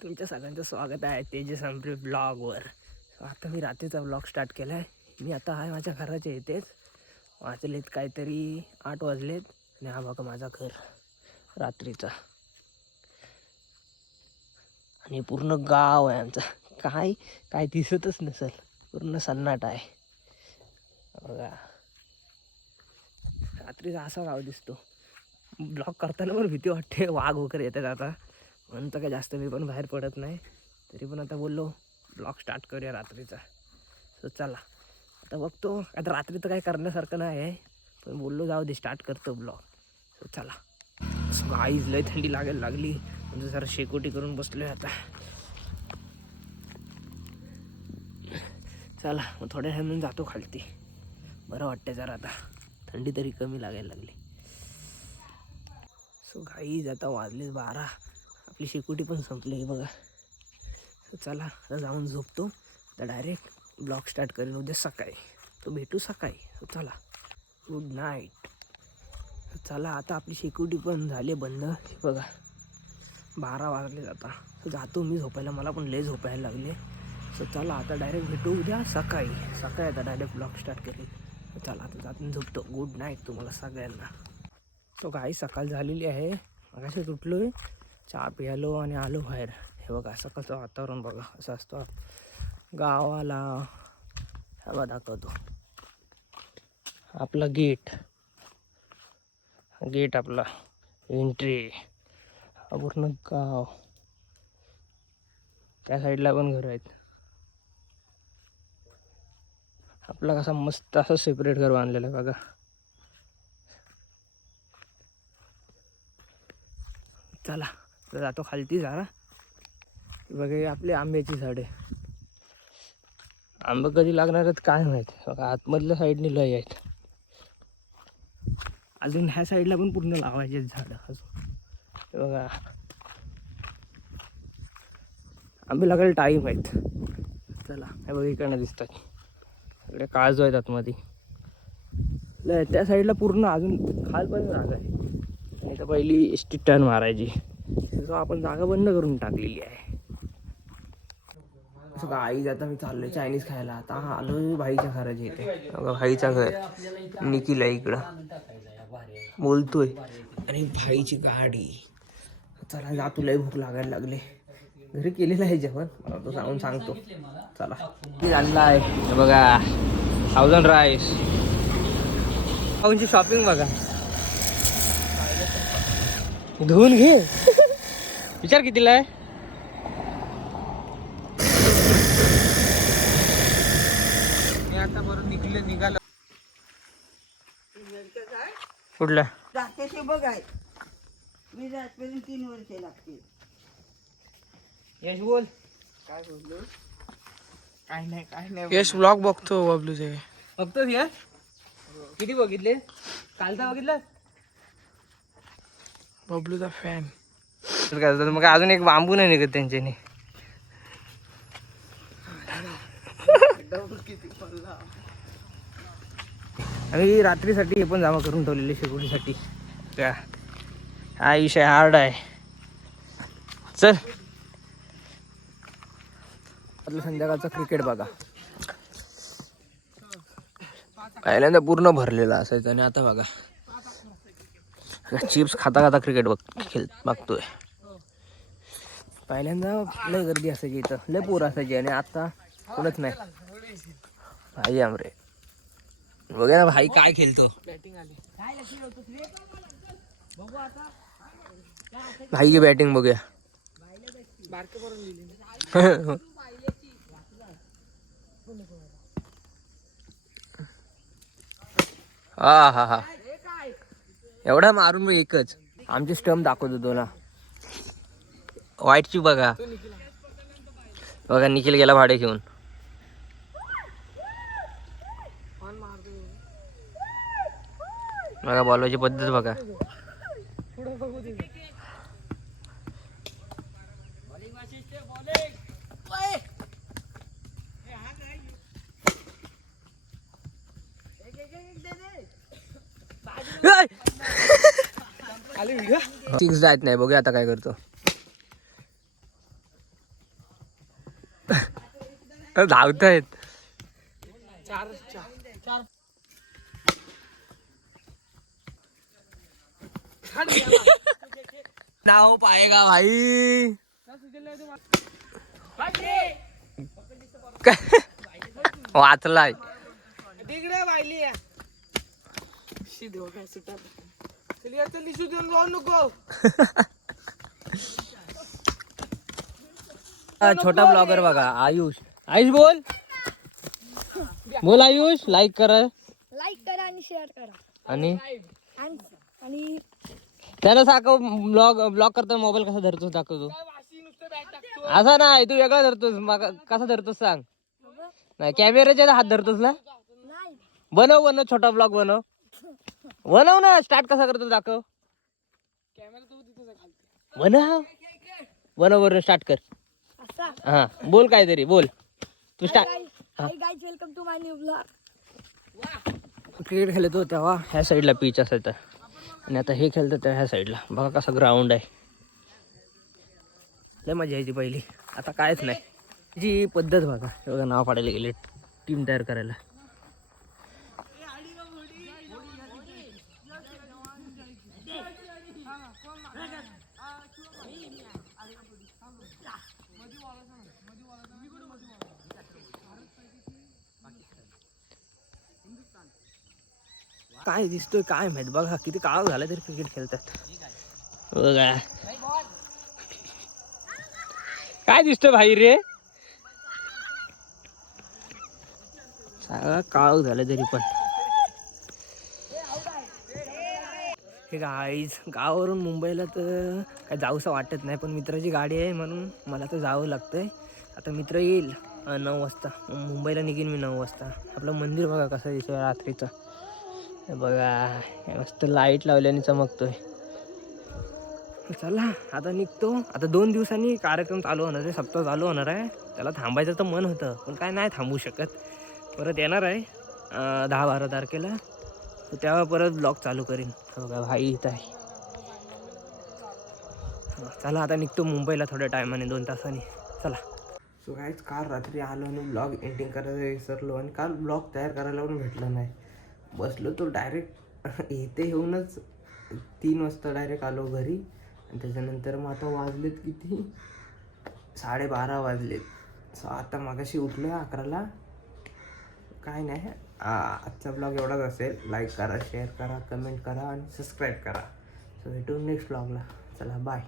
तुमच्या सगळ्यांचं स्वागत आहे तेजस आंबरे ब्लॉगवर. आता मी रात्रीचा ब्लॉग स्टार्ट केला आहे. मी आता आहे माझ्या घराच्या इथेच. वाजलेत काहीतरी 8 वाजलेत आणि हा बघा माझा घर रात्रीचा. आणि पूर्ण गाव आहे आमचं. काय दिसतच नसेल, पूर्ण सन्नाट आहे बघा. रात्रीचा असा गाव दिसतो. ब्लॉग करताना पण भीती वाटते, वाघ वगैरे येतात. आता म्हणून तर काय जास्त मी पण बाहेर पडत नाही. तरी पण आता बोललो ब्लॉग स्टार्ट करूया रात्रीचा. सो चला आता बघतो. आता रात्री तर काही करण्यासारखं नाही आहे, पण बोललो जाऊ दे स्टार्ट करतो ब्लॉग. सो चला. सो गाईज लय थंडी लागायला लागली, म्हणजे जरा शेकोटी करून बसलोय आता. चला मग थोड्या टायमाने जातो खालती. बरं वाटतं जरा आता, थंडी तरी कमी लागायला लागली. सो गाईज आता वाजले 12. आपली शेकोटी पण संपली बघा. सो चला आता जाऊन झोपतो. तर डायरेक्ट ब्लॉग स्टार्ट करेन उद्या सकाळी. तो भेटू सकाळी. सो चला, गुड नाईट. चला आता आपली शेकोटी पण झाली बंद बघा. 12 वाजले आता. सो जातो मी झोपायला, मला पण लय झोपायला लागले. सो चला आता डायरेक्ट भेटू उद्या सकाळी. आता डायरेक्ट ब्लॉग स्टार्ट करेन. चला आता जातो झोपतो. गुड नाईट तुम्हाला सगळ्यांना. सो काही सकाळ झालेली आहे. मगाशी उठलो आहे, चहा प्यालो आणि आलो बाहेर. हे बघा सकाळचं वातावरण बघा असं असतं गावाला. हवा दाखवतो आपला गेट आपला एंट्री. पूर्ण गाव. त्या साईडला पण घर आहेत. आपला कसा मस्त असं सेपरेट घर बांधलेलं आहे बघा. चला तर जातो खालती जरा. बघा आपली आंब्याची झाडे. आंबे कधी लागणार आहेत काय माहिती. बघा आतमधल्या साईडने लय आहेत. अजून ह्या साईडला पण पूर्ण लावायचे झाडं अजून. बघा आंबे लागायला टाईम आहेत. चला हे बघा इकडनं दिसतात इकडे काजू आहेत आतमध्ये. लय त्या साईडला पूर्ण अजून खाल पण जागा आहे. नाही तर पहिली एसटी टर्न मारायची. तर आपण जागा बंद करून टाकलेली आहे. असं आई आता मी चाललोय चायनीज खायला. आता आलोय भाईच्या घराच्या इथे. भाईचं घर निखिल आहे इकडं बोलतोय. आणि भाईची गाडी. चला जातो, लय भूक लागायला लागले. घरी केलेलं आहे जेवण, मला तो जाऊन सांगतो. चला मी आणला आहे बघा 1000 राईस. भाऊंची शॉपिंग बघा. धुवून घे. विचार कितीला आहे. आता बरोबर निघालं. कुठल्या जातेशी बघ आहे. मी जातपर्यंत 3 वर्षे लागतील. यश बोल. काय बोललो. काय नाही यश ब्लॉग बघतो बबलूचे. बघतोस यश. किती बघितले. कालचा बघितलं. बबलूचा फॅन. मग अजून एक बांबू नाही निघत त्यांच्याने. आम्ही रात्रीसाठी हे पण जमा करून ठेवलेले शेकोटीसाठी. का हा विषय हार्ड आहे. चल आपलं संध्याकाळचं क्रिकेट बघा. पहिल्यांदा पूर्ण भरलेला असायचं आणि आता बघा चिप्स खाता क्रिकेट बघतोय. पहिल्यांदा लय गर्दी असायची इथं, लय पोरं असायची. आणि आता कोणच नाही. भाई आमरे बघा ना भाई काय खेळतो. भाई की बॅटिंग बघूया. हा एवढा मारून मग एकच. आमची स्टंप दाखवतो तो ना वाईटची बघा. निखिल गेला भाडे घेऊन. बघा बॉलची पद्धत बघा. सिक्स जात नाही. बघूया आता काय करतो. धावतायत. नाव पाएगा भाई. वाचलाय. तिकडे वाहिली शिदो काय सुटा चल यार चल इशू देऊन जाऊ नको. छोटा ब्लॉगर बघा आयुष. आयुष बोल बोल आयुष. लाईक करा आणि शेअर करा आणि आणि त्यानं सारखं ब्लॉग करताना मोबाईल कसा धरतोस दाखवतो. असा नाही तू वेगळा धरतोस. कसा धरतोस सांग. नाही कॅमेऱ्याच्या हात धरतोस ना. बनव छोटा ब्लॉग बनव ना. स्टार्ट कसा करतो दाखव. बनव स्टार्ट कर. असा हा बोल काहीतरी बोल. तू start. Hi guys welcome to my new blog. Cricket खेळतो तेव्हा ह्या साईडला पिच असायचा आणि आता हे खेळतं त्या ह्या साईडला. बघा कसा ग्राउंड आहे. लय मजा यायची पहिली. आता कायच नाही. जी पद्धत बघा नाव पाडायला गेले टीम तयार करायला. काय दिसतोय काय माहित बघा किती काळ झाला तरी क्रिकेट खेळतात. बघा काय दिसतोय भाई रे. सगळा काळ झाला तरी पण. हे गाईज गावावरून मुंबईला तर काय जाऊसं वाटत नाही पण मित्राची गाडी आहे म्हणून मला तर जावं लागतंय. आता मित्र येईल 9 वाजता. मुंबईला निघेन मी 9 वाजता. आपलं मंदिर बघा कसं दिसतोय रात्रीचं. बघा मस्त लाईट लावल्याने चमकतोय. चला आता निघतो. आता 2 दिवसांनी कार्यक्रम चालू होणार आहे. सप्ताह चालू होणार आहे. त्याला थांबायचं तर मन होतं पण काय नाही थांबू शकत. परत येणार आहे 10-12 तारखेला. तर तेव्हा परत ब्लॉग चालू करीन. बघा भाई इथं आहे. चला आता निघतो मुंबईला थोड्या टायमाने 2 तासांनी. चला. सो काहीच काल रात्री आलो आणि ब्लॉग एडिटिंग करायला विसरलो आणि काल ब्लॉग तयार करायला पण भेटलं नाही. बसलो तो डायरेक्ट इथे येऊनच 3 वाजता डायरेक्ट आलो घरी. आणि त्याच्यानंतर मग आता वाजलेत किती 12:30 वाजलेत. सो आता मागाशी उठलो 11ला. काय नाही आजचा ब्लॉग एवढाच असेल. लाईक करा, शेअर करा, कमेंट करा आणि सबस्क्राईब करा. सो भेटू नेक्स्ट ब्लॉगला. चला बाय.